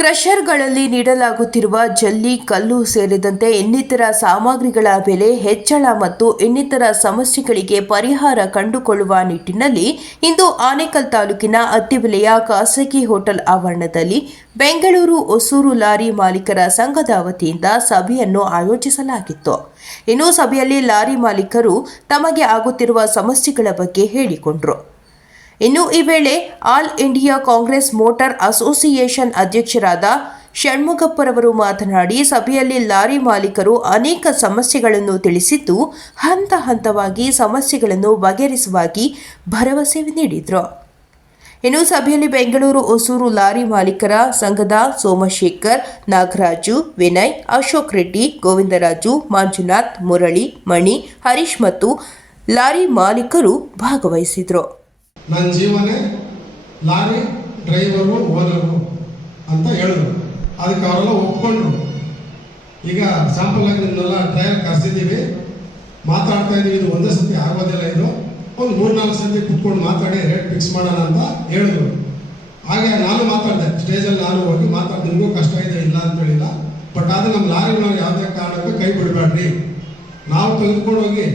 ಕ್ರಷರ್ಗಳಲ್ಲಿ ನೀಡಲಾಗುತ್ತಿರುವ ಜಲ್ಲಿ, ಕಲ್ಲು ಸೇರಿದಂತೆ ಇನ್ನಿತರ ಸಾಮಗ್ರಿಗಳ ಬೆಲೆ ಹೆಚ್ಚಳ ಮತ್ತು ಇನ್ನಿತರ ಸಮಸ್ಯೆಗಳಿಗೆ ಪರಿಹಾರ ಕಂಡುಕೊಳ್ಳುವ ನಿಟ್ಟಿನಲ್ಲಿ ಇಂದು ಆನೇಕಲ್ ತಾಲೂಕಿನ ಅತ್ತಿಬೆಲೆಯ ಖಾಸಗಿ ಹೋಟೆಲ್ ಆವರಣದಲ್ಲಿ ಬೆಂಗಳೂರು ಹೊಸೂರು ಲಾರಿ ಮಾಲೀಕರ ಸಂಘದ ವತಿಯಿಂದ ಸಭೆಯನ್ನು ಆಯೋಜಿಸಲಾಗಿತ್ತು. ಇನ್ನು ಸಭೆಯಲ್ಲಿ ಲಾರಿ ಮಾಲೀಕರು ತಮಗೆ ಆಗುತ್ತಿರುವ ಸಮಸ್ಯೆಗಳ ಬಗ್ಗೆ ಹೇಳಿಕೊಂಡರು. ಇನ್ನು ಈ ವೇಳೆ all India Congress motor association ಅಧ್ಯಕ್ಷರಾದ ಷಣ್ಮುಗಪ್ಪರವರು ಮಾತನಾಡಿ, ಸಭೆಯಲ್ಲಿ ಲಾರಿ ಮಾಲೀಕರು ಅನೇಕ ಸಮಸ್ಯೆಗಳನ್ನು ತಿಳಿಸಿದ್ದು ಹಂತ ಹಂತವಾಗಿ ಸಮಸ್ಯೆಗಳನ್ನು ಬಗೆಹರಿಸುವಾಗಿ ಭರವಸೆ ನೀಡಿದರು. ಇನ್ನು ಸಭೆಯಲ್ಲಿ ಬೆಂಗಳೂರು ಹೊಸೂರು ಲಾರಿ ಮಾಲೀಕರ ಸಂಘದ ಸೋಮಶೇಖರ್, ನಾಗರಾಜು, ವಿನಯ್, ಅಶೋಕ್ ರೆಡ್ಡಿ, ಗೋವಿಂದರಾಜು, ಮಂಜುನಾಥ್, ಮುರಳಿ, ಮಣಿ, ಹರೀಶ್ ಮತ್ತು ಲಾರಿ ಮಾಲೀಕರು ಭಾಗವಹಿಸಿದರು. ನನ್ನ ಜೀವನೇ ಲಾರಿ ಡ್ರೈವರು ಓನರು ಅಂತ ಹೇಳಿದ್ರು. ಅದಕ್ಕೆ ಅವರೆಲ್ಲ ಒಪ್ಕೊಂಡ್ರು. ಈಗ ಸ್ಯಾಂಪಲ್ ಆಗಿ ನಿನ್ನೆಲ್ಲ ಟ್ರಯಲ್ ಕರೆಸಿದ್ದೀವಿ, ಮಾತಾಡ್ತಾ ಇದ್ದೀವಿ. ಇದು ಒಂದೇ ಸತಿ ಆಗೋದಿಲ್ಲ, ಇದು ಒಂದು 3-4 ಸತಿ ಕುತ್ಕೊಂಡು ಮಾತಾಡಿ ರೇಟ್ ಫಿಕ್ಸ್ ಮಾಡೋಣ ಅಂತ ಹೇಳಿದ್ರು. ಹಾಗೆ ನಾನು ಮಾತಾಡಿದೆ ಸ್ಟೇಜಲ್ಲಿ, ನಾನು ಹೋಗಿ ಮಾತಾಡಿ, ನಿಮಗೂ ಕಷ್ಟ ಇದೆ ಇಲ್ಲ ಅಂತ ಹೇಳಿಲ್ಲ, ಬಟ್ ಅದು ನಮ್ಮ ಲಾರಿಗಳು ಯಾವುದೇ ಕಾರಣಕ್ಕೂ ಕೈ ಬಿಡಬೇಡ್ರಿ. ನಾವು ತೆಗೆದುಕೊಂಡು ಹೋಗಿ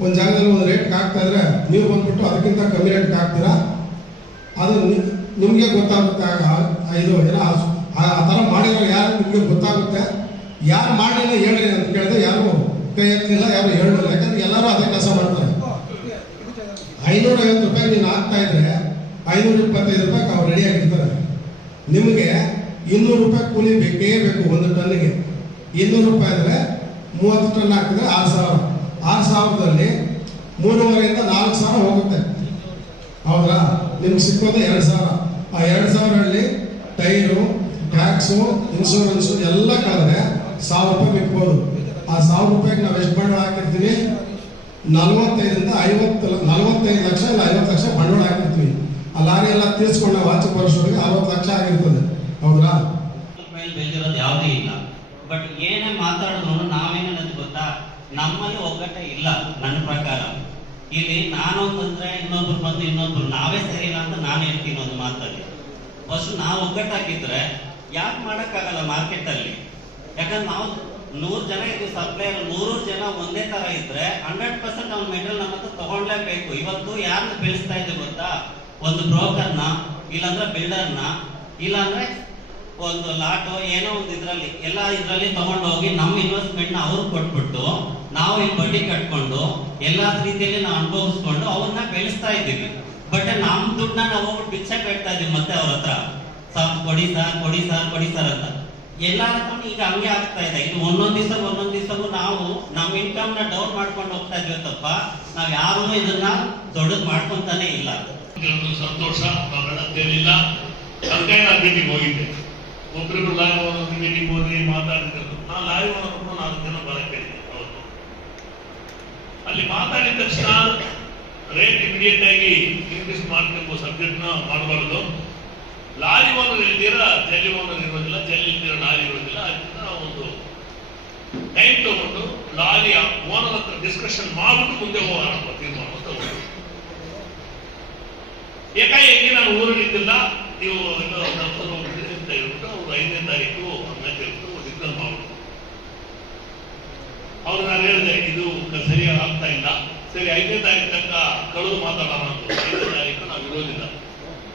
ಒಂದು ಜಾಗದಲ್ಲಿ ಒಂದು ರೇಟ್ಗೆ ಹಾಕ್ತಾ ಇದ್ರೆ ನೀವು ಬಂದ್ಬಿಟ್ಟು ಅದಕ್ಕಿಂತ ಕಮ್ಮಿ ರೇಟ್ಗೆ ಹಾಕ್ತೀರಾ, ಅದು ನಿಮಗೆ ಗೊತ್ತಾಗುತ್ತೆ. ಇದು ಏನೋ ಆ ಥರ ಮಾಡಿರೋ ಯಾರು ನಿಮಗೆ ಗೊತ್ತಾಗುತ್ತೆ. ಯಾರು ಮಾಡಲಿಲ್ಲ ಹೇಳಿ ಅಂತ ಕೇಳಿದ್ರೆ ಯಾರು ಕೈ ಎತ್ತಲಿಲ್ಲ, ಯಾರು ಹೇಳಲಿಲ್ಲ. ಯಾಕಂದ್ರೆ ಎಲ್ಲರೂ ಅದೇ ಕೆಲಸ ಮಾಡ್ತಾರೆ. 550 ರೂಪಾಯಿ ನೀನು ಹಾಕ್ತಾ ಇದ್ರೆ 525 ರೂಪಾಯಿಗೆ ಅವ್ರು ರೆಡಿ ಆಗಿರ್ತಾರೆ. ನಿಮಗೆ 200 ರೂಪಾಯಿ ಕೂಲಿ ಬೇಕೇ ಬೇಕು ಒಂದು ಟನ್ನಿಗೆ. 200 ರೂಪಾಯಿ ಅಂದರೆ 30 ಟನ್ ಹಾಕಿದ್ರೆ 6,000. 6,000ದಲ್ಲಿ 3,500ರಿಂದ 4,000 ಹೋಗುತ್ತೆ. ಹೌದಾ? ನಿಮ್ಗೆ ಸಿಕ್ಕೋದು 2,000. ಆ 2,000ರಲ್ಲಿ ಟೈರು, ಟ್ಯಾಕ್ಸು, ಇನ್ಶೂರೆನ್ಸು ಎಲ್ಲ ಕಳೆದ್ರೆ 1,000 ರೂಪಾಯಿ ಬಿಟ್ಬೋದು. ಆ 1,000 ರೂಪಾಯಿಗೆ ನಾವು ಎಷ್ಟು ಬಂಡವಾಳ ಹಾಕಿರ್ತೀವಿ? 45ರಿಂದ 45 ಲಕ್ಷ ಇಲ್ಲ 50 ಲಕ್ಷ ಬಂಡವಾಳ ಹಾಕಿರ್ತೀವಿ. ಆ ಲಾರಿ ಎಲ್ಲ ತೀರ್ಸ್ಕೊಂಡು ನಾವು ಆಚೆ ಬರೋಷ್ಟೊಳಗೆ 60 ಲಕ್ಷ ಆಗಿರ್ತದೆ. ಹೌದಾ? ಯಾವುದೇ ಇಲ್ಲ. ಬಟ್ ಏನೇ ಮಾತಾಡಿದ್ರು ನಾವೇನಂತ ಗೊತ್ತಾ, ನಮ್ಮಲ್ಲಿ ಒಗ್ಗಟ್ಟೆ ಇಲ್ಲ. ನನ್ನ ಪ್ರಕಾರ ಇಲ್ಲಿ ನಾನು ಬಂದ್ರೆ ಇನ್ನೊಬ್ರು ಬಂದು ಇನ್ನೊಬ್ರು ನಾವೇ ಸರಿ ಇಲ್ಲ ಅಂತ ನಾನು ಹೇಳ್ತೀನಿ. ಒಂದು ಮಾತಲ್ಲಿ ಫಸ್ಟ್ ನಾವು ಒಗ್ಗಟ್ಟಾಕಿದ್ರೆ ಯಾಕೆ ಮಾಡೋಕ್ಕಾಗಲ್ಲ ಮಾರ್ಕೆಟ್ ಅಲ್ಲಿ? ಯಾಕಂದ್ರೆ ನಾವು 100 ಜನ ಇದ್ದೀವಿ ಸಪ್ಲೈಯರ್, 100 ಜನ ಒಂದೇ ತರ ಇದ್ರೆ 100% ಅವ್ನ ಮೆಟೀರಿಯಲ್ ನಮ್ಮ ಹತ್ರ ತಗೊಳ್ಲೇಬೇಕು. ಇವತ್ತು ಯಾರನ್ನ ಬೆಳೆಸ್ತಾ ಇದ್ದೀವಿ ಗೊತ್ತಾ? ಒಂದು ಬ್ರೋಕರ್ನ, ಇಲ್ಲಾಂದ್ರೆ ಬಿಲ್ಡರ್ನ, ಇಲ್ಲಾಂದ್ರೆ ಒಂದು ಲಾಟೋ ಏನೋ ಒಂದು ಇದರಲ್ಲಿ ತಗೊಂಡು ಹೋಗಿ ನಮ್ಮ ಇನ್ವೆಸ್ಟ್ಮೆಂಟ್ ನ ಅವ್ರು ಕೊಟ್ಬಿಟ್ಟು ನಾವು ಇಲ್ಲಿ ಬಡ್ಡಿ ಕಟ್ಕೊಂಡು ಎಲ್ಲಾ ರೀತಿಯಲ್ಲಿ ನಾವು ಅನುಭವಿಸ್ಕೊಂಡು ಅವ್ರನ್ನ ಬೆಳೆಸ್ತಾ ಇದ್ದೀವಿ. ಬಟ್ ನಮ್ ದುಡ್ಡನ್ನ ನಾವು ಹೋಗ್ಬಿಟ್ಟು ಭಿಕ್ಷೆ ಕಟ್ತಾ ಇದೀವಿ ಮತ್ತೆ ಅವ್ರ ಹತ್ರ. ಕೊಡಿ ಸರ್ ಅಂತ ಎಲ್ಲಾರ ಹತ್ರ ಈಗ ಹಂಗೆ ಆಗ್ತಾ ಇದೆ. ಇದು ಒಂದೊಂದ್ ದಿವಸಗೂ ನಾವು ನಮ್ಮ ಇನ್ಕಮ್ ನ ಡೌನ್ ಮಾಡ್ಕೊಂಡು ಹೋಗ್ತಾ ಇದೀವಿ ತಪ್ಪ ನಾವ್ ಯಾರು ಇದನ್ನ ದೊಡ್ಡದ್ ಮಾಡ್ಕೊಂತಾನೆ ಇಲ್ಲ. ಸಂತೋಷ ನಾವೇನಿಲ್ಲ. ಸರ್ಕಾರ ಮೀಟಿಂಗ್ ಹೋಗಿದ್ದೆ, ಒಬ್ಬರಿಗೂ ಲಾರಿ ಓನರ್ ಮೀಟಿಂಗ್ ಹೋಗಿ ಮಾತಾಡಿದ್ರು. ನಾವು ಲಾರಿ ಓನರ್ 4 ಜನ ಬರಕ್ಕೆ ಅವತ್ತು ಅಲ್ಲಿ ಮಾತಾಡಿದ ತಕ್ಷಣ ರೇಟ್ ಇಮಿಡಿಯೇಟ್ ಆಗಿ ಇನ್ಕ್ರೀಸ್ ಮಾಡ್ಕೊಂಡು ಸಬ್ಜೆಕ್ಟ್ ನ ಮಾಡಬಾರ್ದು. ಲಾರಿ ಓನರ್ ಇಲ್ದಿರ ಜಲ್ಲಿ ಓನರ್ ಇರೋದಿಲ್ಲ, ಜಲ್ಲಿ ಇಲ್ದಿರ ಲಾರಿ ಇರೋದಿಲ್ಲ. ಅದನ್ನ ಒಂದು ಟೈಮ್ ತಗೊಂಡು ಲಾರಿ ಓನರ್ ಹತ್ರ ಡಿಸ್ಕಷನ್ ಮಾಡ್ಬಿಟ್ಟು ಮುಂದೆ ಹೋಗೋಣ ತೀರ್ಮಾನ ತಗೊಂಡು. ಏಕಾಏಕಿ ನಾನು ಊರಲ್ಲಿ ಇದ್ದಿಲ್ಲ, ನೀವು ದಫ್ತರ್ ಹೋಗ್ಬಿಟ್ಟಿದೆ ಅಂತ ಹೇಳ್ಬಿಟ್ಟು ಅವ್ರು 5ನೇ ತಾರೀಕು ಅನ್ನಕ್ಕೆ ಹೇಳ್ಬಿಟ್ಟು ಡಿಸ್ಕಸ್ ಮಾಡ್ಬಿಟ್ಟು ಅವ್ರು ನಾನು ಹೇಳಿದೆ ಇದು ಸರಿಯಾಗಿ ಆಗ್ತಾ ಇಲ್ಲ, ಸರಿ 5ನೇ ತಾರೀಕು ತನಕ ಕಳೆದು ಮಾತಾಡೋಣ ಅಂತ. 5ನೇ ತಾರೀಕು ನಾವು ಇರೋದಿಲ್ಲ,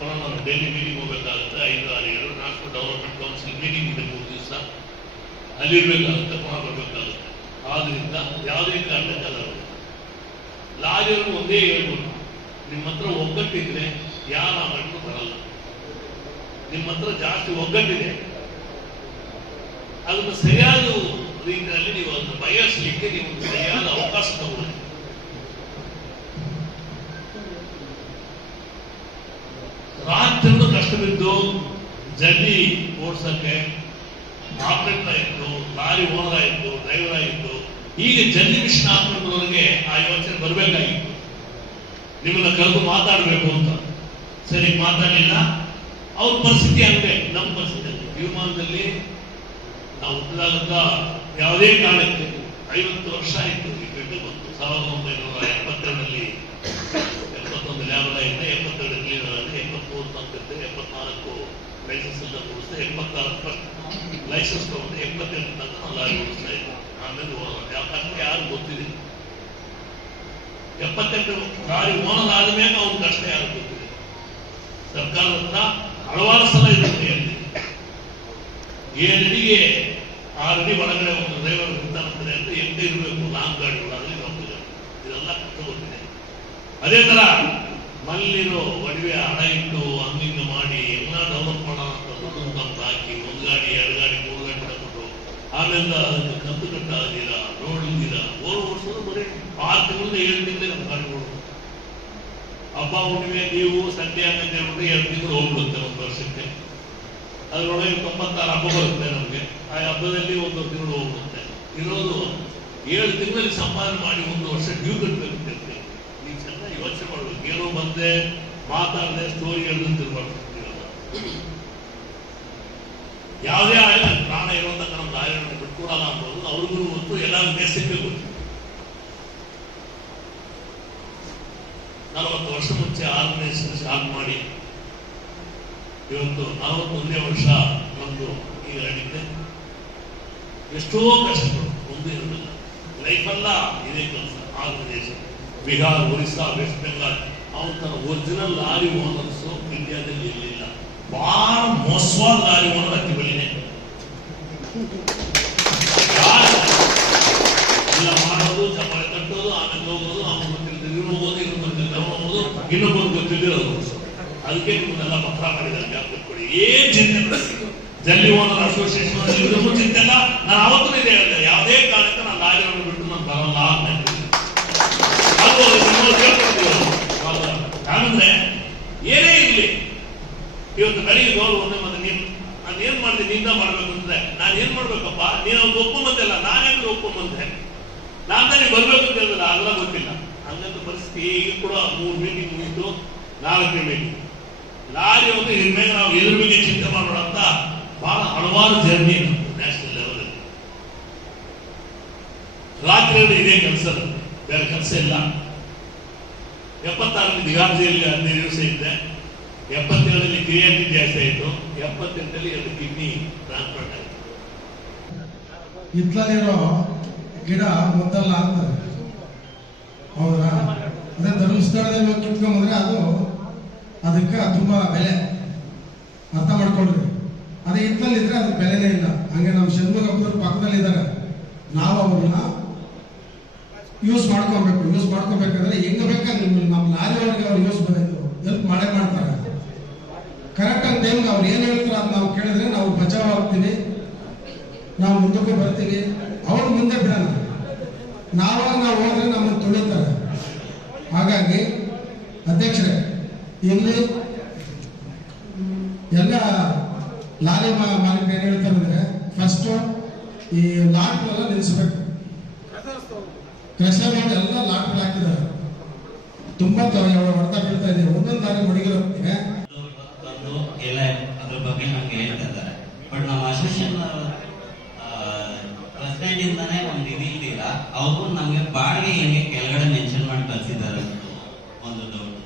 ನಾನು ಡೆಲ್ಲಿ ಮೀಟಿಂಗ್ ಹೋಗ್ಬೇಕಾಗುತ್ತೆ. 5, 6, 7 4 ಡೆವಲಪ್ಮೆಂಟ್ ಕೌನ್ಸಿಲ್ ಮೀಟಿಂಗ್ ಇದೆ 3 ದಿವಸ, ಅಲ್ಲಿರ್ಬೇಕಾಗುತ್ತೆ, ಪುನಃ ಬರ್ಬೇಕಾಗುತ್ತೆ. ಆದ್ರಿಂದ ಯಾವುದೇ ಕಾರಣಕ್ಕಲ್ಲ ಲಾರಿಯವರು ಒಂದೇ ಹೇಳ್ಬೋದು, ನಿಮ್ಮ ಹತ್ರ ಒಗ್ಗಟ್ಟಿದ್ರೆ ಯಾರ ಮಣ್ಣು ಬರಲ್ಲ. ನಿಮ್ಮ ಹತ್ರ ಜಾಸ್ತಿ ಒಗ್ಗಟ್ಟಿದೆ, ಅದನ್ನು ಸರಿಯಾದ ರೀತಿಯಲ್ಲಿ ನೀವು ಅದನ್ನು ಬಯಸಲಿಕ್ಕೆ ನೀವು ಸರಿಯಾದ ಅವಕಾಶ ತಗೊಳ್ಳಿ. ರಾತ್ರಿಗೂ ಕಷ್ಟ ಬಿದ್ದು ಜಲ್ಲಿ ಓಡಿಸಕ್ಕೆ ಆಪರೇಟರ್ ಆಯಿತು, ಲಾರಿ ಓನರ್ ಆಯಿತು, ಡ್ರೈವರ್ ಆಯಿತು. ಈಗ ಜಲ್ಲಿ ಮಿಷನ್ ಆಪರೇಟರ್ವರೆಗೆ ಆ ಯೋಚನೆ ಬರಬೇಕಾಗಿತ್ತು, ನಿಮ್ಮನ್ನ ಕರೆದು ಮಾತಾಡಬೇಕು ಅಂತ. ಸರಿ ಮಾತಾಡಲಿಲ್ಲ. ಅವ್ರ ಪರಿಸ್ಥಿತಿ ಅಂದ್ರೆ ನಮ್ಮ ಪರಿಸ್ಥಿತಿ ಜೀವಮಾನದಲ್ಲಿ ನಾವು ಹುಟ್ಟಿದಾಗ ಯಾವುದೇ ಕಾರಣಕ್ಕೆ 50 ವರ್ಷ ಆಯಿತು ಈ ಬಿಟ್ಟು ಬಂತು. 1972ರಲ್ಲಿ 71 ಲ್ಯಾಬ್ ಆಯಿತು, 72 ಕ್ಲೀನರ್ ಆಗಿದೆ, 73 74 ಲೈಸೆನ್ಸ್ ಎಲ್ಲ ಓಡಿಸ್ತಾ 84 ಫಸ್ಟ್ ಲೈಸೆನ್ಸ್ ತಗೊಂಡು 88 ತನಕ ನಾನು ಲಾರಿ ಓಡಿಸ್ತಾ ಇದ್ದೆ. ಆಮೇಲೆ ಯಾಕಂದ್ರೆ ಯಾರು ಗೊತ್ತಿದೆ 78 ಗಾಡಿ ಓನರ್ ಆದ್ಮೇಲೆ ಅವ್ನ ಕಷ್ಟ ಯಾರು ಗೊತ್ತಿದೆ. ಸರ್ಕಾರದ ಹತ್ರ ಹಲವಾರು ಸಲ ಇದನ್ನು ಹೇಳಿದೆ. 7 ಅಡಿಗೆ 6 ಅಡಿ ಒಳಗಡೆ ಒಂದು ಡ್ರೈವರ್ ಇರ್ತಾನೆ ಅಂತ ಎಂಟೇ ಇರಬೇಕು ಲಾಂಗ್ ಗಾಡಿಗಳು, ಅದರಲ್ಲಿ ಹೋಗ್ತಿದೆ. ಇದೆಲ್ಲ ಕಷ್ಟ ಗೊತ್ತಿದೆ. ಅದೇ ತರ ಮಲ್ಲಿರೋ ಒಡವೆ ಹಣ ಇಟ್ಟು ಹಂಗಿಂಗ ಮಾಡಿ ಎಲ್ಲ ಡೆವಲಪ್ ಮಾಡೋಣ ಅಂತ ದುಡ್ಡು ನಮ್ದು ಹಾಕಿ 1 ಗಾಡಿ 2 ಗಾಡಿ 3 ಗಾಡಿ ತಗೊಂಡು ಆಮೇಲೆ ಅದಕ್ಕೆ ಕಂತು ಕಟ್ಟಾಗಿರ ರೋಡ್ ಇದ್ದೀರ ಓಡಿಸೋದು ಬರೀ 6 ತಿಂಗಳಿಂದ 7 ತಿಂಗಳೇ ನಮ್ಮ ಗಾಡಿಗಳು. ಹಬ್ಬ ಹುಣ್ಣಿಮೆ ನೀವು ಸಂಡೆ ಅಂತ ಹೇಳ್ಬಿಟ್ಟು 2 ತಿಂಗಳು ಹೋಗ್ಬಿಡುತ್ತೆ ಒಂದು ವರ್ಷಕ್ಕೆ. ಅದರೊಳಗೆ 96 ಹಬ್ಬ ಬರುತ್ತೆ ನಮಗೆ. ಆ ಹಬ್ಬದಲ್ಲಿ 1 ತಿಂಗಳು ಹೋಗ್ಬಿಡುತ್ತೆ. ಇರೋದು 7 ತಿಂಗಳಲ್ಲಿ ಸಂಪಾದನೆ ಮಾಡಿ 1 ವರ್ಷ ಡ್ಯೂ ಕಟ್ಟಬೇಕು ಅಂತ ಹೇಳ್ತೀವಿ. ನೀವು ಚೆನ್ನಾಗಿ ಯೋಚನೆ ಮಾಡ್ಬೇಕು. ಏನೋ ಬಂದೆ ಮಾತಾಡದೆ ಸ್ಟೋರಿ ಹೇಳ್ತಿರ್ಬಾರ್ದು. ಯಾವುದೇ ಆಗಲಿ ಪ್ರಾಣ ಇರುವಂತಹ ನಮ್ಮ ರಾಯರನ್ನು ಬಿಟ್ಕೊಡಲ್ಲ ಅನ್ನೋದು ಅವ್ರಿಗೂ ಗೊತ್ತು, ಎಲ್ಲರೂ ದೇಶಕ್ಕೆ ಗೊತ್ತು. 40 ವರ್ಷ ಮುಂಚೆ ಆರ್ಗನೈಸೇಷನ್ ಸ್ಟಾರ್ಟ್ ಮಾಡಿ ಇವತ್ತು 41ನೇ ವರ್ಷ ನಮ್ದು ಈಗ ನಡೀತೆ. ಎಷ್ಟೋ ಕಷ್ಟಗಳು ಒಂದು ಇರಲಿಲ್ಲ, ಲೈಫೆಲ್ಲ ಇದೇ ಕೆಲಸ. ಆರ್ಗನೈಸೇಷನ್ ಬಿಹಾರ್, ಒರಿಸ್ಸಾ, ವೆಸ್ಟ್ ಬೆಂಗಾಲ್ ಅವನ ಒರಿಜಿನಲ್ ಲಾರಿ ಓನರ್ಸ್ ಇಂಡಿಯಾದಲ್ಲಿ ಇರಲಿಲ್ಲ. ಬಹಳ ಮೋಸವಾದ ಲಾರಿ ಓನರ್ ಅತಿ ಬೆಳಿನೇ ಎಲ್ಲ ಮಾಡೋದು, ಚಪ್ಪಾಳೆ ಕಟ್ಟೋದು, ಆಮೇಲೆ ಹೋಗೋದು, ಅವನು ಗೊತ್ತಿರ್ತೀವಿ ಹೋಗೋದು, ಇನ್ನೊಂದು ಗೊತ್ತಿರ್ತೀವಿ ಹೋಗೋದು, ಇನ್ನೊಬ್ಬರು ಗೊತ್ತಿದ್ದಿರೋದು. ಅದಕ್ಕೆ ನಿಮ್ಮನ್ನೆಲ್ಲ ಪತ್ರ ಮಾಡಿದ್ದಾರೆ, ಜ್ಞಾಪಕ ಕೊಡಿ. ಜಲ್ಲಿ ಓನರ್ ಅಸೋಸಿಯೇಷನ್ ಮುಂಚಿದ್ದೆಲ್ಲ ನಾನು ಅವತ್ತು ಇದೆ ಹೇಳಿದೆ, ಯಾವುದೇ ಕಾರಣಕ್ಕೆ ನಾನು ಲಾರಿಯನ್ನು ಬಿಟ್ಟು ನಾನು ಬರಲ್ಲ ಅಂತ. ಯಾಕಂದ್ರೆ ಏನೇ ಇರಲಿ ಇವತ್ತು ಬೆಳಿಗ್ಗೆ ಗೌರವ ಒಂದೇ ಮತ್ತೆ ನಾನು ಏನ್ ಮಾಡ್ತೀನಿ ನಿಂದ ಮಾಡ್ಬೇಕು ಅಂದ್ರೆ ನಾನು ಏನ್ ಮಾಡ್ಬೇಕಪ್ಪ, ನೀನು ಅವ್ನು ಒಪ್ಕೊಂಬಂದಿಲ್ಲ, ನಾನೇನು ಒಪ್ಕೊಂಬಂದೆ, ನಾನು ತಾನೇ ಬರ್ಬೇಕು ಅಂತ ಹೇಳಿದ್ರೆ ಅದೆಲ್ಲ ಗೊತ್ತಿಲ್ಲ. ಹಂಗಂತ ಪರಿಸ್ಥಿತಿ. ಈಗ ಕೂಡ 3 ಮೀಟಿಂಗ್ ಮುಗಿತು, 4ನೇ ಮೀಟಿಂಗ್. ಲಾರಿ ಒಂದು ಇದ್ರ ಮೇಲೆ ನಾವು ಎದುರು ಬಗ್ಗೆ ಚಿಂತೆ ಮಾಡೋಣ ಅಂತ ಬಹಳ ಹಲವಾರು ಜರ್ನಿ ನ್ಯಾಷನಲ್ ಲೆವೆಲ್. ರಾತ್ರಿಯಲ್ಲಿ ಇದೇ ಕೆಲಸ, ಬೇರೆ ಕೆಲಸ ಇಲ್ಲ. 76ರಲ್ಲಿ ದಿಗಾರ್ಜಿಯಲ್ಲಿ 15 ದಿವಸ ಇದ್ದೆ. 77ರಲ್ಲಿ ಕ್ರಿಯಾಟಿನ್ ಜಾಸ್ತಿ ಆಯಿತು. 78ರಲ್ಲಿ 2 ಕಿಡ್ನಿ ಟ್ರಾನ್ಸ್ಪ್ಲಾಂಟ್ ಆಯಿತು. ಇತ್ಲಲ್ಲಿರೋ ಗಿಡ ಮೊದಲ ಅಂತಾರೆ, ಹೌದಾ? ಅದೇ ಧರ್ಮಸ್ಥಳದಲ್ಲಿ ಕಿತ್ಕೊಂಡ್ಬಂದ್ರೆ ಅದಕ್ಕೆ ತುಂಬಾ ಬೆಲೆ, ಅರ್ಥ ಮಾಡ್ಕೊಳ್ರಿ. ಅದೇ ಇತ್ಲಲ್ಲಿದ್ರೆ ಅದಕ್ಕೆ ಬೆಲೆನೇ ಇಲ್ಲ. ಹಂಗೆ ನಮ್ಮ ಷಣ್ಮುಖಪ್ಪನವ್ರ ಪಕ್ಕದಲ್ಲಿ ಇದ್ದಾರೆ. ನಾವು ಅವ್ರನ್ನ ಯೂಸ್ ಮಾಡ್ಕೊಬೇಕು. ಯೂಸ್ ಮಾಡ್ಕೋಬೇಕಾದ್ರೆ ಹೆಂಗ ಬೇಕಾದ್ರೆ ನಮ್ಮ ಲಾರಿ ಅವ್ರಿಗೆ ಅವ್ರು ಹೆಲ್ಪ್ ಮಾಡೇ ಮಾಡ್ತಾರೆ. ಕರೆಕ್ಟ್ ಆಗಿ ಟೈಮ್ಗೆ ಅವ್ರು ಏನ್ ಹೇಳ್ತಾರೆ ಅದು ನಾವು ಕೇಳಿದ್ರೆ ನಾವು ಬಚಾವ್ ಆಗ್ತೀವಿ, ನಾವು ಮುಂದಕ್ಕೆ ಬರ್ತೀವಿ. ಅವ್ರು ಮುಂದೆ ಬಿಡೋಣ, ನಾವು ಹೋದ್ರೆ ನಮ್ಮನ್ನು ತುಳಿತಾರೆ. ಹಾಗಾಗಿ ಅಧ್ಯಕ್ಷರೇ, ಇಲ್ಲಿ ಎಲ್ಲ ಲಾರಿ ಮಾಲೀಕರು ಏನ್ ಹೇಳ್ತಾರೆ ಅಂದ್ರೆ ಫಸ್ಟ್ ಈ ಲಾಟ್ಗಳೆಲ್ಲ ನಿಲ್ಲಿಸಬೇಕು. ಕ್ರಷರ್ ಎಲ್ಲ ಲಾಟ್ಗಳು ಹಾಕಿದ್ದಾರೆ, ತುಂಬಾ ಹೊಡೆತ ಬೀಳ್ತಾ ಇದೆ. ಒಂದೊಂದು ದಾರಿ ಮಡಗಿರೋಕ್ಕೆ ಎಲ್ಲ ಅದ್ರ ಬಗ್ಗೆ ನಮ್ಗೆ ಹೇಳ್ತಾ ಇದ್ದಾರೆ. ಬಟ್ ನಮ್ಮ ಅಸೋಸಿಯೇಷನ್ ಪ್ರೆಸಿಡೆಂಟ್ ಇಂದಾನೆ ಒಂದು ಇದಿಲ್ಲ, ಅವರು ನಮ್ಗೆ ಬಾಡಿಗೆ ಹೆಂಗೆ ಕೆಳಗಡೆ ಮೆನ್ಷನ್ ಮಾಡಿ ಕಳ್ಸಿದ್ದಾರೆ. ಒಂದು ಡೌಟ್,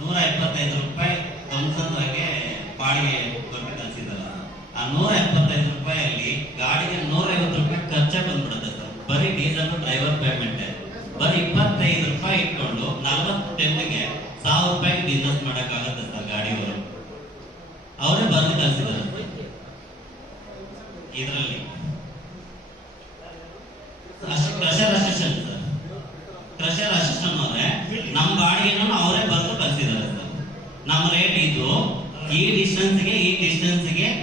175 ರೂಪಾಯಿ ಧ್ವಂಸದಾಗೆ ಬಾಡಿಗೆ ಕೊಟ್ಟು ಕಳ್ಸಿದಾರ. ಆ 175 ರೂಪಾಯಲ್ಲಿ ಗಾಡಿಗೆ 150 ರೂಪಾಯಿ ಖರ್ಚೆ ಬಂದ್ಬಿಡುತ್ತೆ ಸರ್. ಬರೀ ಡೀಸೆಲ್ ಡ್ರೈವರ್ ಪೇಮೆಂಟ್ ಬರೀ 25 ರೂಪಾಯಿ ಇಟ್ಕೊಂಡು 40 ಟೆನ್ಗೆ 1000 ರೂಪಾಯಿ ಬಿಸ್ನೆಸ್ ಮಾಡಕ್ಕಾಗತ್ತೆ ಸರ್. ಗಾಡಿಯವರು ಅವರೇ ಬಂದು ಕಳ್ಸಿದಾರೆ ಇದರಲ್ಲಿ. Crusher assistant sir, crusher assistant ಅವರೇ ನಮ್ಮ ಬಾಡಿಗೆನ ಅವರೇ ಬಂದು ಕಳ್ಸಿದಾರೆ ಸರ್. ನಮ್ಮ ರೇಟ್ ಇದು ಈ ಡಿಸ್ಟೆನ್ಸ್ಗೆ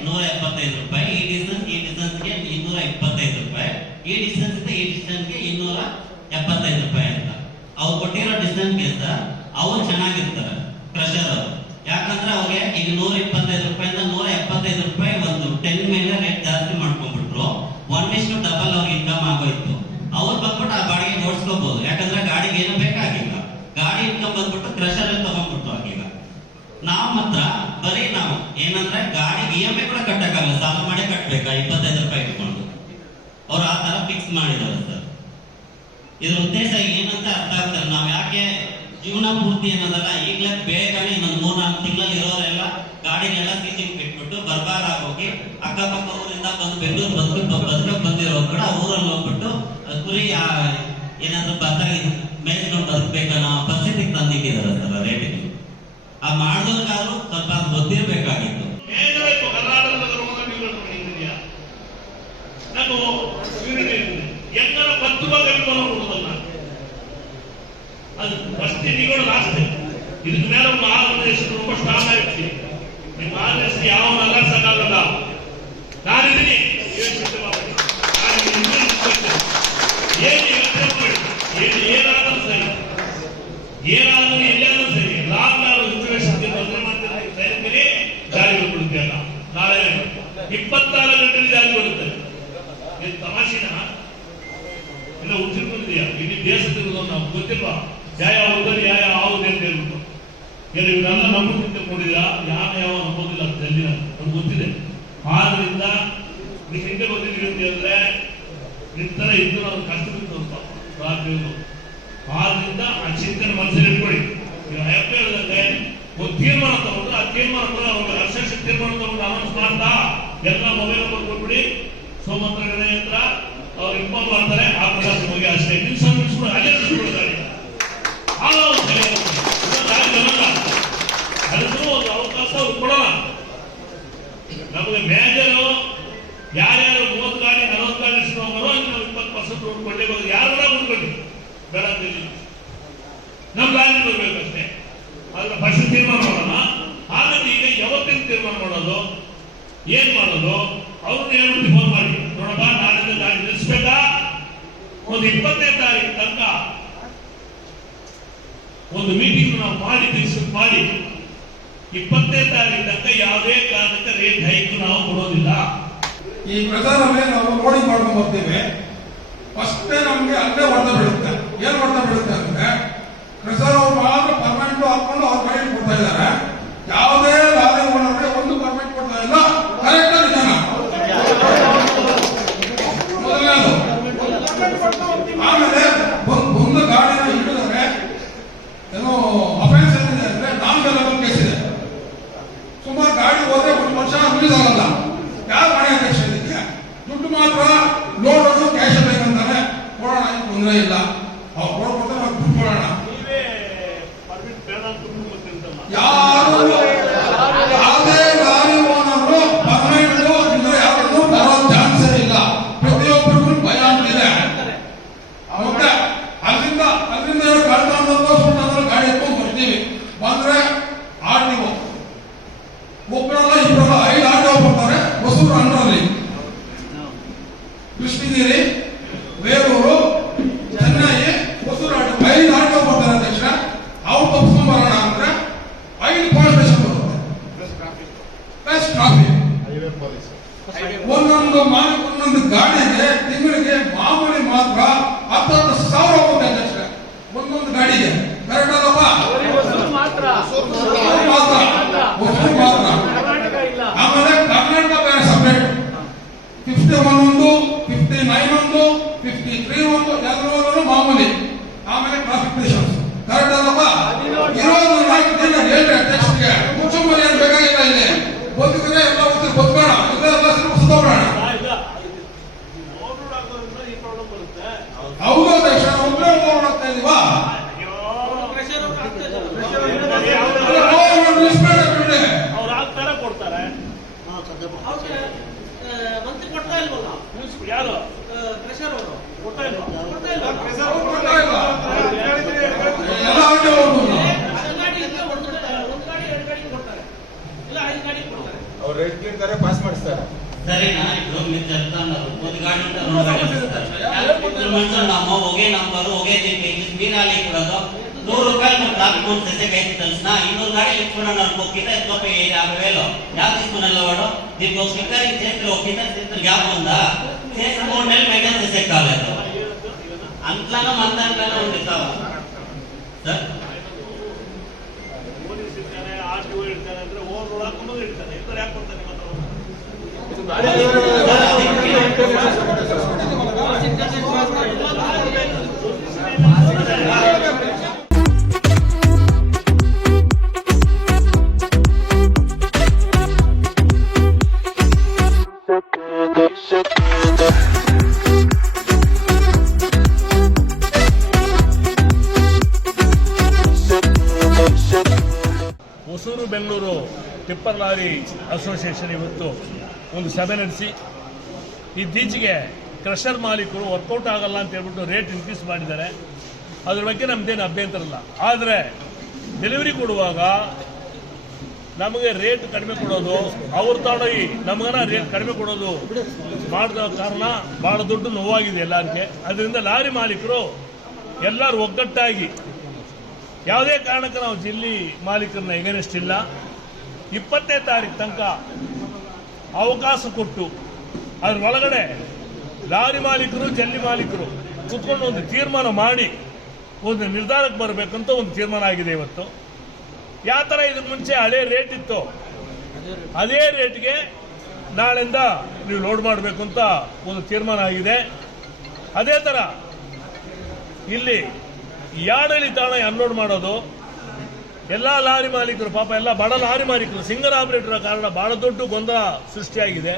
175 ರೂಪಾಯಿ, ಈ ಡಿಸ್ಟೆನ್ಸ್ಗೆ 225 ರೂಪಾಯಿ, ಈ ಡಿಸ್ಟೆನ್ಸ್ಗೆ 275 ರೂಪಾಯಿ ಅಂತ. ಅವ್ರು ಕೊಟ್ಟಿರೋ ಡಿಸ್ಟೆನ್ಸ್ಗೆ ಸರ್ ಅವ್ರು ಚೆನ್ನಾಗಿರ್ತಾರೆ ಕ್ರಷರ್ ಅವರು. ಯಾಕಂದ್ರೆ ಅವ್ರಿಗೆ ಈಗ 125 ರೂಪಾಯಿಂದ 175 ರೂಪಾಯಿ ಒಂದು 10 ಮೇಲೆ ರೇಟ್ ಜಾಸ್ತಿ ಮಾಡ್ಕೊಂಡ್ಬಿಟ್ರು. 1:ಡಬಲ್ ಅವ್ರಿಗೆ ಇನ್ಕಮ್ ಆಗೋಯ್ತು. ಅವ್ರು ಬಂದ್ಬಿಟ್ಟು ಆ ಬಾಡಿಗೆ ಓಡಿಸ್ಕೋಬಹುದು. ಯಾಕಂದ್ರೆ ಗಾಡಿಗೆ ಏನು ಬೇಕಾಗಿಲ್ಲ, ಗಾಡಿ ಇನ್ಕಮ್ ಬಂದ್ಬಿಟ್ಟು ಕ್ರಷರ್ ಅಲ್ಲಿ ತಗೊಂಡ್ಬಿಟ್ಟು ಆಗೀಗ. ನಾವು ಮಾತ್ರ ಬರೀ ನಾವು ಏನಂದ್ರೆ ಗಾಡಿಗೆ EMI ಕೂಡ ಕಟ್ಟಕ್ಕಾಗಲ್ಲ, ಸಾಲ ಮಾಡೇ ಕಟ್ಬೇಕಾ 25 ರೂಪಾಯಿ ಇಟ್ಕೊಂಡು. ಅವ್ರು ಆ ತರ ಫಿಕ್ಸ್ ಮಾಡಿದ್ದಾರೆ ಸರ್. ಇದ್ರ ಉದ್ದೇಶ ಏನಂತ ಅರ್ಥ ಆಗ್ತಾರೆ. ನಾವ್ ಯಾಕೆ ಜೀವನ ಪೂರ್ತಿ ಅನ್ನೋದಲ್ಲ, ಈಗಲೇ ಬೇಗನೆ ಇನ್ನೊಂದು 3-4 ತಿಂಗಳಲ್ಲಿ ಇರೋರೆಲ್ಲ ಗಾಡಿನೆಲ್ಲ ಸೀಸಿಂಗ್ ಬಿಟ್ಬಿಟ್ಟು ಬರ್ಬಾರ ಹೋಗಿ ಅಕ್ಕಪಕ್ಕ ಊರಿಂದ ಬಂದು ಬೆಂಗಳೂರು ಬಂದ್ಬಿಟ್ಟು ಬದುಕಕ್ಕೆ ಬಂದಿರೋ ಕೂಡ ಊರಲ್ಲಿ ಹೋಗ್ಬಿಟ್ಟು ಕುರಿ ಏನಾದ್ರು ಭತ್ತ ಮೇಯಿಸ್ಕೊಂಡು ಬದುಕಬೇಕನ್ನೋ ಪರಿಸ್ಥಿತಿಗೆ ತಂದಿಟ್ಟಿದ್ದಾರೆ ಸರ್ ರೇಟಿಗೆ. ಆ ಮಾಡಿದವ್ರಿಗಾದ್ರು ಸ್ವಲ್ಪ ಗೊತ್ತಿರ್ಬೇಕಾಗಿತ್ತು. ನಾನು ಎಂಗರ ಪತ್ತುವಾಗ ಅದು ಫಸ್ಟ್ ನಿಗಳು ಲಾಸ್ಟ್ ಇದಕ್ಕೆ ಮೇಲೆ ಒಂದು ಆರ್ಗನೈಸೇಷನ್ ತುಂಬ ಸ್ಟ್ರಾಂಗ್ ಆಗಿರ್ತೀನಿ. ನಿಮ್ಮ ಆರ್ಗನೈಸೇಷನ್ ಯಾವನ್ನೆಲ್ಲ ಸಾಕಾಗಲ್ಲ. ನಾನಿದ್ದೀನಿ ಏನಾದ್ರೂ ಸರಿ, ಏನಾದ್ರೂ ಎಲ್ಲಾದ್ರೂ ಸರಿ, ಲಾಕ್ಡೌನ್ ಸಿಚುವೇಶನ್ ತೊಂದರೆ ಮಾಡ್ತಾರೆ ಸೈನಿಕರಿಗೆ ಜಾರಿ ಬಿಡುತ್ತೆ ಅಲ್ಲ. ನಾಳೆ 24 ಗಂಟೆ ಜಾರಿ ಬರುತ್ತೆ. ಇದು ತಮಾಷೆನ ಇಲ್ಲ ಉಚ್ಚಿರ್ಕೊಂಡಿದೆಯಾ? ಇಲ್ಲಿ ದೇಶದ ನಾವು ಗೊತ್ತಿಲ್ವಾ ಯಾವ ಉದ್ದಲ್ಲಿ ಯಾವ ಆವುದೇ ಅಂತ ಹೇಳ್ಬಿಟ್ಟು ಎಲ್ಲ ಇವರೆಲ್ಲ ನಂಬಿಕೆ ತಿಳ್ಕೊಂಡಿದ್ದೀರಾ? ಯಾವ ನಂಬೋದಿಲ್ಲ ಅಂತ ಜಲ್ದಿ ನಮ್ಗೆ ಗೊತ್ತಿದೆ. ಆದ್ರಿಂದ ನೀವು ಹಿಂದೆ ಗೊತ್ತಿದ್ದೀವಿ ಅಂತ ಹೇಳಿದ್ರೆ ನಿಂತರ ಇದ್ದು ನಾವು ಕಷ್ಟ ಬಿಟ್ಟು ರಾಜ್ಯಗಳು. ಆದ್ರಿಂದ ಆ ಚಿಂತನೆ ಮನಸ್ಸಲ್ಲಿ ಇಟ್ಕೊಳ್ಳಿ. ನೀವು ಅಯ್ಯಪ್ಪ ಹೇಳಿದ್ರೆ ಒಂದು ತೀರ್ಮಾನ ತಗೊಂಡು ಆ ತೀರ್ಮಾನ ಅವ್ರಿಗೆ ಅರ್ಶೇಷ ತೀರ್ಮಾನ ತಗೊಂಡು ಅನೌನ್ಸ್ ಮಾಡ್ತಾ ಎಲ್ಲ ಮೊಬೈಲ್ ನಂಬರ್ ಕೊಟ್ಬಿಡಿ. ಸೋಮಂತ್ರ ಹತ್ರ ಅವ್ರು ಇನ್ಫಾರ್ಮ್ ಮಾಡ್ತಾರೆ. ಆ ಪ್ರಕಾಶ ಹೋಗಿ ಅಷ್ಟೇ ನಿಲ್ಸ ನಿಲ್ಸ್ಬಿಡು, ಅಲ್ಲೇ ನಿಲ್ಸ್ಬಿಡ್ತಾರೆ. ಅದಕ್ಕೂ ಒಂದು ಅವಕಾಶ ಅವ್ರು ಕೊಡೋಣ. ನಮಗೆ ಮೇಜರು ಯಾರ್ಯಾರು 30 ಗಾಡಿ 40 ಗಾಡಿ ಇಸ್ಕೊಂಡ್ಬರೋ ಅಲ್ಲಿ ನಾವು 20% ರೋಡ್ ಕೊಡ್ಲೇಬೇಕು. ಯಾರು ಮುಂದ್ಕೊಳ್ಳಿ ಬೇಡ ನಮ್ಮ ಗಾಡಿ ಬರ್ಬೇಕಷ್ಟೇ. ಅದ್ರ ಫಸ್ಟ್ ತೀರ್ಮಾನ ಮಾಡೋಣ. ಆಮೇಲೆ ಈಗ ಯಾವತ್ತಿನ ತೀರ್ಮಾನ ಮಾಡೋದು, ಏನ್ ಮಾಡೋದು ಅವ್ರನ್ನ ಹೇಳ್ಬಿಟ್ಟು ಫೋನ್ ಮಾಡಿ, ನೋಡಪ್ಪ ನಾಳೆ ಗಾಡಿ ನಿಲ್ಲಿಸ್ಬೇಕಾ, ಒಂದು 20ನೇ ತಾರೀಕು ತನಕ ಒಂದು ಮೀಟಿಂಗ್ ನಾವು ಮಾಡಿ ಡಿಸ್ಕಸ್ ಮಾಡಿ 20ನೇ ತಾರೀಕು ತನಕ ಯಾವುದೇ ಕಾರಣಕ್ಕೆ ರೇಟ್ ಹೈಕ್ ನಾವು ಕೊಡೋದಿಲ್ಲ. ಈ ಪ್ರಚಾರವೇ ನಾವು ನೋಡಿ ಮಾಡ್ಕೊಂಡು ಬರ್ತೀವಿ. ಫಸ್ಟ್ ನಮ್ಗೆ ಅಲ್ಲೇ ಹೊಡೆದ ಬೀಳುತ್ತೆ. ಏನ್ ಹೊಡೆದ ಬೀಳುತ್ತೆ ಅಂದ್ರೆ ಪ್ರಚಾರ ಅವ್ರು ಮಾತ್ರ ಪರ್ಮನೆಂಟ್ ಹಾಕೊಂಡು ಅವ್ರ ಗಾಡಿ ಕೊಡ್ತಾ ಇದ್ದಾರೆ. ಯಾವುದೇ ಲಾರಿ ಓನರ್ಗೆ ಒಂದು ಪರ್ಮಿಟ್ ಕೊಡ್ತಾ ಇಲ್ಲ. ಕರೆಕ್ಟ್ ನಿಜಾನ? ಮೊದಲನೇದು. ಆಮೇಲೆ ಒಂದು ಗಾಡಿನ ಹಿಡಿದರೆ ಏನೋ ಅಫೆನ್ಸ್ ಏನಿದೆ ಅಂದ್ರೆ ನಾಮಕರಣ ಕೇಸ್ ಇದೆ. ಸುಮಾರು ಗಾಡಿ ಹೋದ್ರೆ 1 ವರ್ಷ ರಿಲೀಸ್ ಆಗಲ್ಲ. ಯಾರು ಮಾಡಿ ಅಧ್ಯಕ್ಷ ಇದಕ್ಕೆ ದುಡ್ಡು ಮಾತ್ರ ಲೋಡ್ ಕ್ಯಾಶ್ ಬೇಕಂತಾರೆ. ಕೊಡೋಣ, ತೊಂದರೆ ಇಲ್ಲ. ಅವ್ರು ಕೊಡ್ಕೊಡ್ತಾರೆ, ಅವ್ರು ದುಡ್ಡು ಕೊಡೋಣ. ಯಾರು ಯಾವುದೇ ಗಾಡಿ ಓನರು ಪರ್ಮನೆಂಟ್ ಇಂದ್ರೆ ಯಾರನ್ನು ಬರೋ ಚಾನ್ಸೇ ಇಲ್ಲ. ಪ್ರತಿಯೊಬ್ಬರಿಗೂ ಭಯ ಅಂತಿದೆ. ಮತ್ತೆ ಅಲ್ಲಿಂದ ಕಳ್ಕೊಂಡು ಗಾಡಿ ಎತ್ಕೊಂಡು ಬರ್ತೀವಿ. ಬಂದ್ರೆ RTO ಒಬ್ಬರಲ್ಲ ಇಬ್ಬರಲ್ಲ 5 RTO ಬರ್ತಾರೆ. ಹೊಸೂರು ಅಂಡ್ರಲ್ಲಿ, ಕೃಷ್ಣಗಿರಿ, ಬೇಲೂರು, ಚೆನ್ನೈ, ಹೊಸೂರು 5 RTO ಬರ್ತಾರೆ ಅಧ್ಯಕ್ಷ. ಅವ್ರು ತಪ್ಪಿಸ್ಕೊಂಡ್ ಬರೋಣ ಅಂದ್ರೆ 5 ಪೊಲೀಸ್ ಸ್ಟೇಷನ್ ಬರುತ್ತೆ. Plus traffic. ಒಂದೊಂದು ಗಾಡಿಗೆ ತಿಂಗಳಿಗೆ ಮಾಮೂಲಿ ಮಾತ್ರ 10,000 ಹೋಗುತ್ತೆ ಅಧ್ಯಕ್ಷ. ಒಂದೊಂದು ಗಾಡಿಗೆ ಕರೆಕ್ಟ್ ಅಲ್ಲಪ್ಪ? ಮಾತ್ರ. ಆಮೇಲೆ ಕರ್ನಾಟಕ ಬೇರೆ ಸಪರೇಟ್. 51 ಒಂದು, 59 ಒಂದು, 53 ಒಂದು, ಎಲ್ಲರೂ ಮಾಮೂಲಿ. ಆಮೇಲೆ ಟ್ರಾಫಿಕ್ ಪೇಷನ್ಸ್ ಕರೆಕ್ಟ್ ಅಲ್ಲಪ್ಪ? ಇರೋದು 4 ದಿನ ಹೇಳ್ರಿ ಅಧ್ಯಕ್ಷರಿಗೆ. ಮುಚ್ಚುಮರಿ ಏನು ಬೇಕಾಗಿಲ್ಲ. ಇಲ್ಲಿ ಬದುಕಿದ್ರೆ ಎಲ್ಲ ಉತ್ತರ ಬದುಕೋಣ, ಎಲ್ಲ ಸುತ್ತೋಣ. ಹೌದು ಅಧ್ಯಕ್ಷ, ಒಬ್ಬರೇ ಓಡಾಡ್ತಾ ಇದೀವಾ? ಅವ್ರು ಆಗ್ತಾರೆ ಕೊಡ್ತಾರೆ. ಯಾರು ಕೊಡ್ತಾ ಇಲ್ಲ. ಅವ್ರು ರೇಟ್ ಕೇಳ್ತಾರೆ, ಪಾಸ್ ಮಾಡಿಸ್ತಾರೆ. ಸರಿನಾ? ಇದು ನೀವು ಜಲ್ತಾನ ಒಂದು ಗಾಡಿ ಅಂತ ನಮ್ಮ ಹೊಗೆ ನಂಬರು ಹೊಗೆ ಮೀನಾಲಿ ಕೊಡೋದು 100 ರೂಪಾಯಿ ట్రాఫిక్ రూల్స్ అయితే కైతే తెలుసునా 200 గాడి ఇచ్చుకున్నాను అనుకో కింద ఎక్కువ 50,000 యాప్ తీసుకున్నాను వాడు దీనికి ఒక స్టిక్కరింగ్ చేస్తే ఒక కింద చేస్తే గ్యాప్ ఉందా చేసి 3 నెలలు మెయింటైన్ చేసే కాలేదు అంతలాగా మందంగానే ఉంది సార్ ಪೊಲೀಸ್ ಇರ್ತಾನೆ, RTO ಇರ್ತಾನೆ ಅಂದ್ರೆ ಓವರ್ ರೋಡ್ ಹಾಕೊಂಡು ಇರ್ತಾನೆ. ಇತರ ಯಾಕೆ ಕೊಡ್ತಾನೆ ಲಾರಿ ಅಸೋಸಿಯೇಷನ್ ಇವತ್ತು ಒಂದು ಸಭೆ ನಡೆಸಿ ಇತ್ತೀಚೆಗೆ ಕ್ರಷರ್ ಮಾಲೀಕರು ವರ್ಕೌಟ್ ಆಗಲ್ಲ ಅಂತ ಹೇಳ್ಬಿಟ್ಟು ರೇಟ್ ಇನ್ಕ್ರೀಸ್ ಮಾಡಿದ್ದಾರೆ. ಅದ್ರ ಬಗ್ಗೆ ನಮ್ದೇನು ಅಭ್ಯಂತರ ಇಲ್ಲ. ಆದರೆ ಡೆಲಿವರಿ ಕೊಡುವಾಗ ನಮಗೆ ರೇಟ್ ಕಡಿಮೆ ಕೊಡೋದು, ಅವ್ರು ತಗೊಂಡೋಗಿ ನಮಗನ ರೇಟ್ ಕಡಿಮೆ ಕೊಡೋದು ಮಾಡಿದ ಕಾರಣ ಭಾಳ ದೊಡ್ಡ ನೋವಾಗಿದೆ ಎಲ್ಲರಿಗೆ. ಅದರಿಂದ ಲಾರಿ ಮಾಲೀಕರು ಎಲ್ಲರೂ ಒಗ್ಗಟ್ಟಾಗಿ ಯಾವುದೇ ಕಾರಣಕ್ಕೆ ನಾವು ಜಿಲ್ಲೆ ಮಾಲೀಕರನ್ನ ಎಗನೆಸ್ಟ್ ಇಲ್ಲ. 20ನೇ ತಾರೀಕು ತನಕ ಅವಕಾಶ ಕೊಟ್ಟು ಅದ್ರ ಒಳಗಡೆ ಲಾರಿ ಮಾಲೀಕರು ಜಲ್ಲಿ ಮಾಲೀಕರು ಕೂತ್ಕೊಂಡು ಒಂದು ತೀರ್ಮಾನ ಮಾಡಿ ಒಂದು ನಿರ್ಧಾರಕ್ಕೆ ಬರಬೇಕಂತ ಒಂದು ತೀರ್ಮಾನ ಆಗಿದೆ ಇವತ್ತು. ಯಾವ ಥರ ಇದಕ್ಕೆ ಮುಂಚೆ ಹಳೆ ರೇಟ್ ಇತ್ತು ಅದೇ ರೇಟ್ಗೆ ನಾಳೆಯಿಂದ ನೀವು ಲೋಡ್ ಮಾಡಬೇಕು ಅಂತ ಒಂದು ತೀರ್ಮಾನ ಆಗಿದೆ. ಅದೇ ಥರ ಇಲ್ಲಿ ಯಾರ್ಡಲ್ಲಿ ತಾಣ ಅನ್ಲೋಡ್ ಮಾಡೋದು ಎಲ್ಲ ಲಾರಿ ಮಾಲೀಕರು ಪಾಪ ಎಲ್ಲ ಬಡ ಲಾರಿ ಮಾಲೀಕರು ಸಿಂಗಲ್ ಆಪರೇಟರ್ ಕಾರಣ ಬಹಳ ದೊಡ್ಡ ಗೊಂದಲ ಸೃಷ್ಟಿಯಾಗಿದೆ.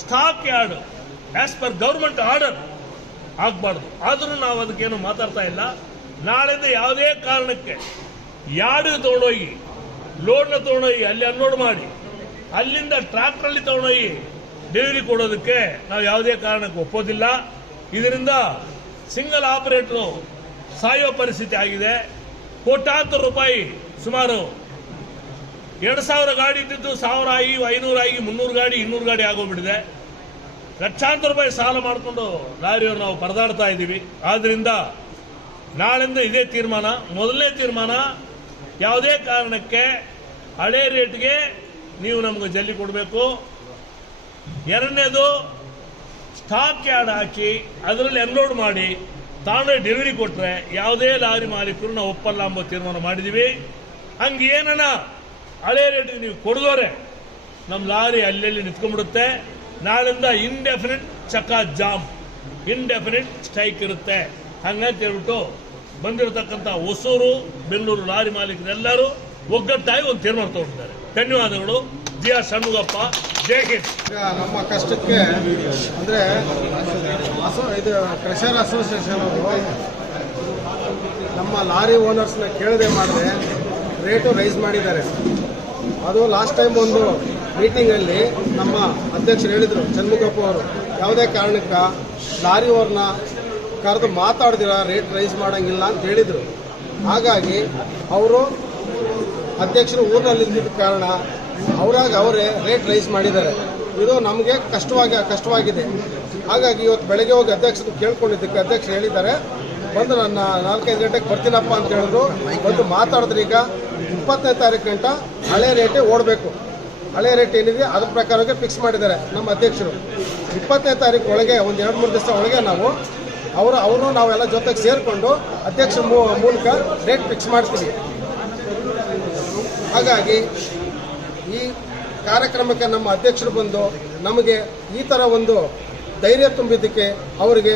Stock yard as per government order ಆಗಬಾರ್ದು. ಆದರೂ ನಾವು ಅದಕ್ಕೇನು ಮಾತಾಡ್ತಾ ಇಲ್ಲ. ನಾಳೆಯಿಂದ ಯಾವುದೇ ಕಾರಣಕ್ಕೆ ಯಾರ್ಡ್ ತೊಗೊಂಡೋಗಿ ಲೋಡ್ನ ತೊಗೊಂಡೋಗಿ ಅಲ್ಲಿ ಅನ್ಲೋಡ್ ಮಾಡಿ ಅಲ್ಲಿಂದ ಟ್ರಾಕ್ಟ್ರಲ್ಲಿ ತೊಗೊಂಡೋಗಿ ಡೆಲಿವರಿ ಕೊಡೋದಕ್ಕೆ ನಾವು ಯಾವುದೇ ಕಾರಣಕ್ಕೆ ಒಪ್ಪೋದಿಲ್ಲ. ಇದರಿಂದ ಸಿಂಗಲ್ ಆಪರೇಟರು ಸಾಯೋ ಪರಿಸ್ಥಿತಿ ಆಗಿದೆ. ಕೋಟ್ಯಾಂತರ ರೂಪಾಯಿ ಸುಮಾರು 2,000 ಗಾಡಿ ಇದ್ದಿದ್ದು 1,000 ಆಗಿ 500 ಆಗಿ 300 ಗಾಡಿ 200 ಗಾಡಿ ಆಗೋಗ್ಬಿಟ್ಟಿದೆ. ಲಕ್ಷಾಂತರ ರೂಪಾಯಿ ಸಾಲ ಮಾಡಿಕೊಂಡು ಲಾರಿಯವರು ನಾವು ಪರದಾಡ್ತಾ ಇದ್ದೀವಿ. ಆದ್ದರಿಂದ ನಾಳೆಯಿಂದ ಇದೇ ತೀರ್ಮಾನ. ಮೊದಲನೇ ತೀರ್ಮಾನ, ಯಾವುದೇ ಕಾರಣಕ್ಕೆ ಹಳೆ ರೇಟ್ಗೆ ನೀವು ನಮಗೆ ಜಲ್ಲಿ ಕೊಡಬೇಕು. ಎರಡನೇದು, ಸ್ಟಾಕ್ ಯಾರ್ಡ್ ಹಾಕಿ ಅದರಲ್ಲಿ ಅನ್ಲೋಡ್ ಮಾಡಿ ತಾನೇ ಡೆಲಿವರಿ ಕೊಟ್ಟರೆ ಯಾವುದೇ ಲಾರಿ ಮಾಲೀಕರು ನಾವು ಒಪ್ಪಲ್ಲ ಎಂಬ ತೀರ್ಮಾನ ಮಾಡಿದ್ದೀವಿ. ಹಂಗೆ ಏನನ ಹಳೆ ರೇಟಿಗೆ ನೀವು ಕೊಡದೋರೆ ನಮ್ಮ ಲಾರಿ ಅಲ್ಲೆಲ್ಲಿ ನಿಂತ್ಕೊಂಡ್ಬಿಡುತ್ತೆ. ನಾಳಿಂದ indefinite chakka jam, indefinite strike ಇರುತ್ತೆ. ಹಂಗಂತ ಹೇಳ್ಬಿಟ್ಟು ಬಂದಿರತಕ್ಕಂಥ ಹೊಸೂರು ಬೆಂಗಳೂರು ಲಾರಿ ಮಾಲೀಕರೆಲ್ಲರೂ ಒಗ್ಗಟ್ಟಾಗಿ ಒಂದು ತೀರ್ಮಾನ ತಗೊಂಡಿದ್ದಾರೆ. ಧನ್ಯವಾದಗಳು. ಜಿ ಆರ್ ಷಣ್ಮುಗಪ್ಪ, ಜೈ ಹಿಂದ್. ನಮ್ಮ ಕಷ್ಟಕ್ಕೆ ಅಂದರೆ ಇದು ಕ್ರಷರ್ ಅಸೋಸಿಯೇಷನ್ ಅವರು ನಮ್ಮ ಲಾರಿ ಓನರ್ಸ್ನ ಕೇಳದೆ ಮಾಡಿದ್ರೆ ರೇಟು ರೈಸ್ ಮಾಡಿದ್ದಾರೆ. ಅದು ಲಾಸ್ಟ್ ಟೈಮ್ ಒಂದು ಮೀಟಿಂಗಲ್ಲಿ ನಮ್ಮ ಅಧ್ಯಕ್ಷರು ಹೇಳಿದರು, ಷಣ್ಮುಗಪ್ಪ ಅವರು, ಯಾವುದೇ ಕಾರಣಕ್ಕೆ ಲಾರಿ ಅವ್ರನ್ನ ಕರೆದು ಮಾತಾಡ್ದಿರ ರೇಟ್ ರೈಸ್ ಮಾಡೋಂಗಿಲ್ಲ ಅಂತ ಹೇಳಿದರು. ಹಾಗಾಗಿ ಅವರು ಅಧ್ಯಕ್ಷರು ಊರಿನಲ್ಲಿದ್ದ ಕಾರಣ ಅವರೇ ರೇಟ್ ರೈಸ್ ಮಾಡಿದ್ದಾರೆ. ಇದು ನಮಗೆ ಕಷ್ಟವಾಗಿದೆ. ಹಾಗಾಗಿ ಇವತ್ತು ಬೆಳಗ್ಗೆ ಹೋಗಿ ಅಧ್ಯಕ್ಷರು ಕೇಳ್ಕೊಂಡಿದ್ದಕ್ಕೆ ಅಧ್ಯಕ್ಷರು ಹೇಳಿದ್ದಾರೆ, ಬಂದು ನನ್ನ 4-5 ಗಂಟೆಗೆ ಬರ್ತೀನಪ್ಪ ಅಂತ ಹೇಳಿದ್ರು. ಬಂದು ಮಾತಾಡಿದ್ರೆ ಈಗ 20ನೇ ತಾರೀಕು ಗಂಟ ಹಳೆ ರೇಟೇ ಓಡಬೇಕು. ಹಳೆ ರೇಟ್ ಏನಿದೆ ಅದ್ರ ಪ್ರಕಾರಕ್ಕೆ ಫಿಕ್ಸ್ ಮಾಡಿದ್ದಾರೆ ನಮ್ಮ ಅಧ್ಯಕ್ಷರು. 20ನೇ ತಾರೀಕು ಒಳಗೆ ಒಂದು 2-3 ದಿವಸ ಒಳಗೆ ನಾವು ಅವರು ನಾವೆಲ್ಲ ಜೊತೆಗೆ ಸೇರಿಕೊಂಡು ಅಧ್ಯಕ್ಷರ ಮೂಲಕ ರೇಟ್ ಫಿಕ್ಸ್ ಮಾಡ್ತೀವಿ. ಹಾಗಾಗಿ ಈ ಕಾರ್ಯಕ್ರಮಕ್ಕೆ ನಮ್ಮ ಅಧ್ಯಕ್ಷರು ಬಂದು ನಮಗೆ ಈ ಥರ ಒಂದು ಧೈರ್ಯ ತುಂಬಿದ್ದಕ್ಕೆ ಅವರಿಗೆ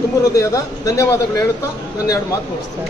ತುಂಬ ಹೃದಯದ ಧನ್ಯವಾದಗಳು ಹೇಳುತ್ತಾ ನನ್ನ 2 ಮಾತು ಮುಗಿಸ್ತೀನಿ.